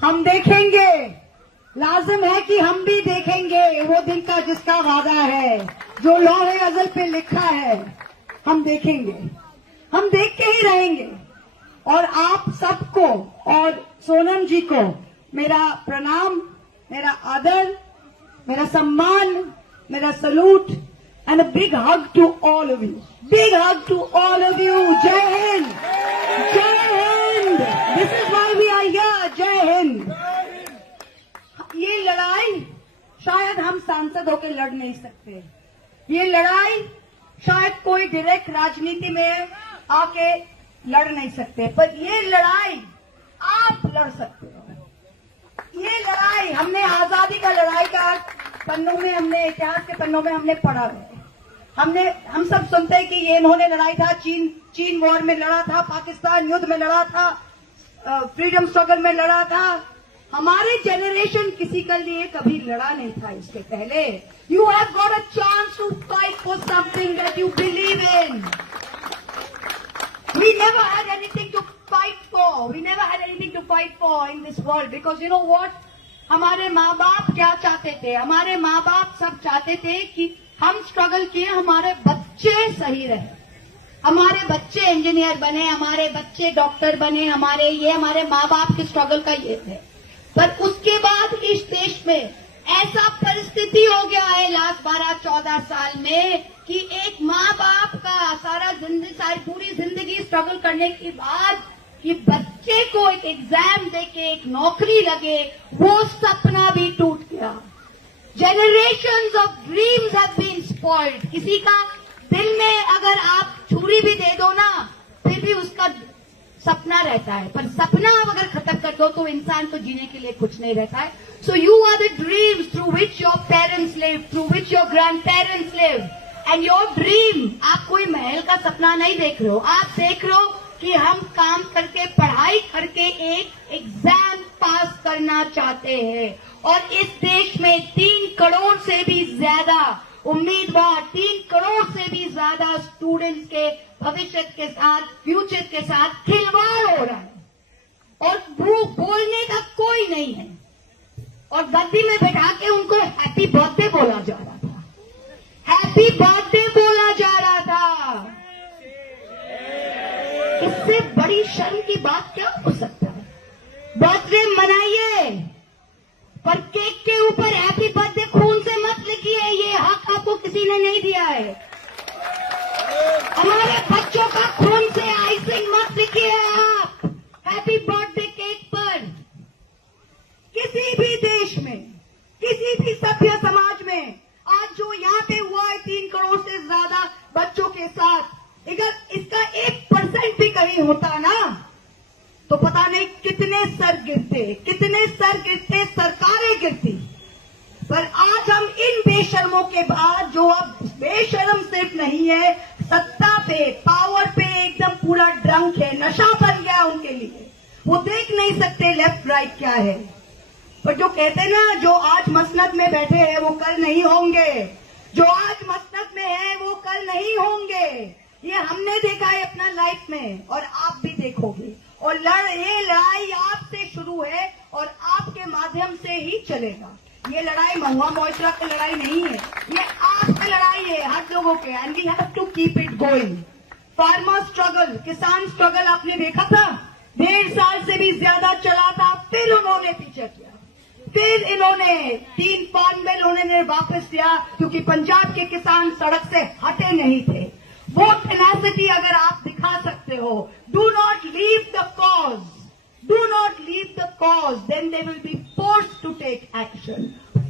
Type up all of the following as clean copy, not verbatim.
हम देखेंगे, लाजिम है कि हम भी देखेंगे वो दिन का जिसका वादा है, जो लौहे अज़ल पे लिखा है। हम देखेंगे, हम देख के ही रहेंगे। और आप सबको और सोनम जी को मेरा प्रणाम, मेरा आदर, मेरा सम्मान, मेरा salute and a big hug to all of you, big hug to all of you. जय हिंद, जय हिंद। This is why we are here. जय हिंद। ये लड़ाई शायद हम सांसद होकर लड़ नहीं सकते, ये लड़ाई शायद कोई डायरेक्ट राजनीति में आके लड़ नहीं सकते, पर ये लड़ाई आप लड़ सकते हो। ये लड़ाई हमने आजादी का लड़ाई का पन्नों में, हमने इतिहास के पन्नों में हमने पढ़ा है। हम सब सुनते हैं कि ये इन्होंने लड़ाई था, चीन वॉर में लड़ा था, पाकिस्तान युद्ध में लड़ा था, फ्रीडम स्ट्रगल में लड़ा था। हमारे जनरेशन किसी के लिए कभी लड़ा नहीं था इसके पहले। You have got a chance to fight for something that you believe in. We never had anything to fight for, we never had anything to fight for in this world, because you know what, हमारे माँ बाप क्या चाहते थे? हमारे माँ बाप सब चाहते थे कि हम स्ट्रगल किए, हमारे बच्चे सही रहे, हमारे बच्चे इंजीनियर बने, हमारे बच्चे डॉक्टर बने, हमारे माँ बाप के स्ट्रगल का ये थे। पर उसके बाद इस देश में ऐसा परिस्थिति हो गया है लास्ट 12-14 साल में कि एक माँ बाप का सारी पूरी जिंदगी स्ट्रगल करने के बाद कि बच्चे को एक एग्जाम देके एक नौकरी लगे, वो सपना भी टूट गया। Generations of dreams have been spoiled. किसी का दिल में अगर आप छुरी भी दे दो ना, फिर भी उसका सपना रहता है, पर सपना अगर खत्म कर दो तो इंसान को जीने के लिए कुछ नहीं रहता है। So you are the dreams through which your parents live, through which your grandparents live, and your dream. आप कोई महल का सपना नहीं देख रहे हो, आप देख रहे हो कि हम काम करके, पढ़ाई करके एक एग्जाम पास करना चाहते हैं। और इस देश में 3 करोड़ से भी ज्यादा उम्मीदवार, 3 करोड़ से भी ज्यादा स्टूडेंट्स के भविष्य के साथ, फ्यूचर के साथ खिलवाड़ हो रहा है और बोलने का कोई नहीं है। और गद्दी में बैठा के उनको हैप्पी बर्थडे बोला जा रहा था, हैप्पी बर्थडे बोला जा रहा था। इससे बड़ी शर्म की बात क्या हो सकता है? बर्थडे मनाइए, पर केक के ऊपर हैप्पी बर्थडे खून से मत लिखिए, ये हक आपको किसी ने नहीं दिया है। हमारे बच्चों का खून से आइसिंग मत लिखिए आप हैप्पी बर्थडे केक पर। किसी भी देश में, किसी भी सभ्य समाज में आज जो यहाँ पे हुआ है 3 करोड़ से ज्यादा बच्चों के साथ, अगर इसका 1% भी कहीं होता ना, तो पता नहीं कितने सर गिरते, सरकारें गिरती। पर आज हम इन बेशर्मों के बाद, जो अब बेशर्म सिर्फ नहीं है, सत्ता पे, पावर पे एकदम पूरा ड्रंक है, नशा बन गया उनके लिए, वो देख नहीं सकते लेफ्ट राइट क्या है। पर जो कहते हैं ना, जो आज मसनद में बैठे हैं वो कल नहीं होंगे, जो आज मसनद में है वो कल नहीं होंगे। ये हमने देखा है अपना लाइफ में, और आप भी देखोगे। और ये लड़ाई आपसे शुरू है और आपके माध्यम से ही चलेगा। ये लड़ाई महुआ मोइत्रा की लड़ाई नहीं है, ये आपकी लड़ाई है, हर लोगों के। And we have to keep it going. Farmer struggle, किसान स्ट्रगल आपने देखा था, 1.5 साल से भी ज्यादा चला था, फिर उन्होंने पीछे किया, फिर इन्होंने 3 फार्म बिल उन्होंने वापस दिया, क्योंकि पंजाब के किसान सड़क से हटे नहीं थे। वो टेनासिटी अगर आप दिखा सकते हो, do not leave the cause, do not leave the cause, then they will be forced to take action,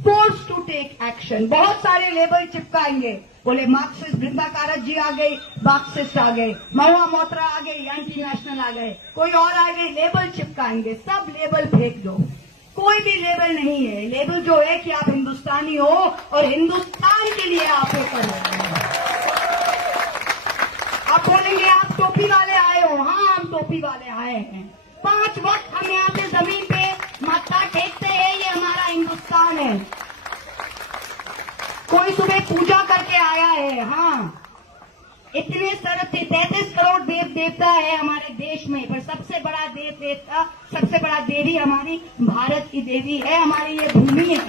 forced to take action। बहुत सारे लेबल चिपकाएंगे, बोले मार्क्सिस्ट बृंदा कारक जी आ गई, मार्क्सिस्ट आ गए, महुआ मोइत्रा आ गई, एंटी नेशनल आ गए, कोई और आ गए, लेबल चिपकाएंगे। सब लेबल फेंक दो, कोई भी लेबल नहीं है। लेबल जो है कि आप हिंदुस्तानी हो और हिंदुस्तान के लिए आप ये कर रहे हैं। आप बोलेंगे आप टोपी वाले आए हो, हाँ हम टोपी वाले आए हैं। 5 वक्त हम यहाँ पे जमीन पे माथा टेकते हैं, ये हमारा हिंदुस्तान है। कोई सुबह पूजा करके आया है, हाँ इतने 33 करोड़ देव देवता है हमारे देश में, पर सबसे बड़ा देव देवता, सबसे बड़ा देवी हमारी भारत की देवी है, हमारी ये भूमि है।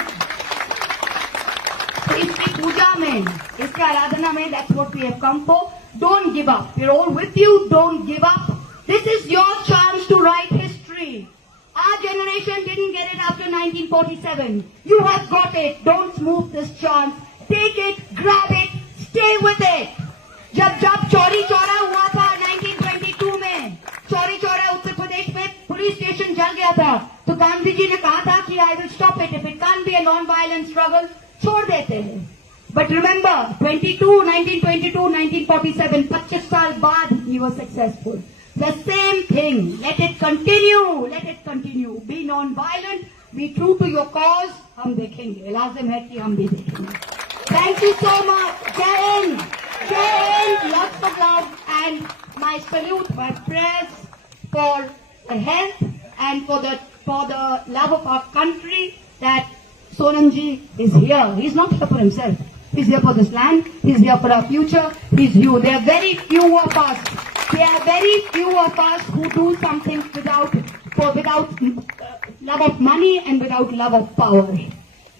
तो इसकी पूजा में, इसकी आराधना में, that's what we have come for. Don't give up. We're all with you. Don't give up. This is your chance to write history. Our generation didn't get it after 1947. You have got it. Don't smooth this chance. Take it, grab it, stay with it. जब चौरी चौरा हुआ था 1922 में, चौरी चौरा उत्तर प्रदेश में police station जल गया था, तो गांधी जी ने कहा था कि I will stop it. If it can't be a non-violent struggle, छोड़ देते हैं। But remember, 1922, 1947, 25 साल बाद he was successful. The same thing. Let it continue. Let it continue. Be non-violent. Be true to your cause. हम देखेंगे, लाजिम है कि हम भी देखेंगे। Thank you so much. Jai Hind. Jai Hind. Lots of love and my salute, my prayers for the health and for the love of our country, that Sonamji is here. He's not here for himself. He's here for this land. He's here for our future. He's you. There are very few of us. There are very few of us who do something without love of money and without love of power.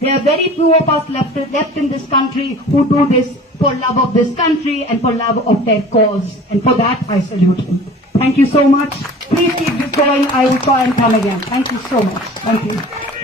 There are very few of us left in this country who do this for love of this country and for love of their cause. And for that, I salute him. Thank you so much. Please keep this going. I will try and come again. Thank you so much. Thank you.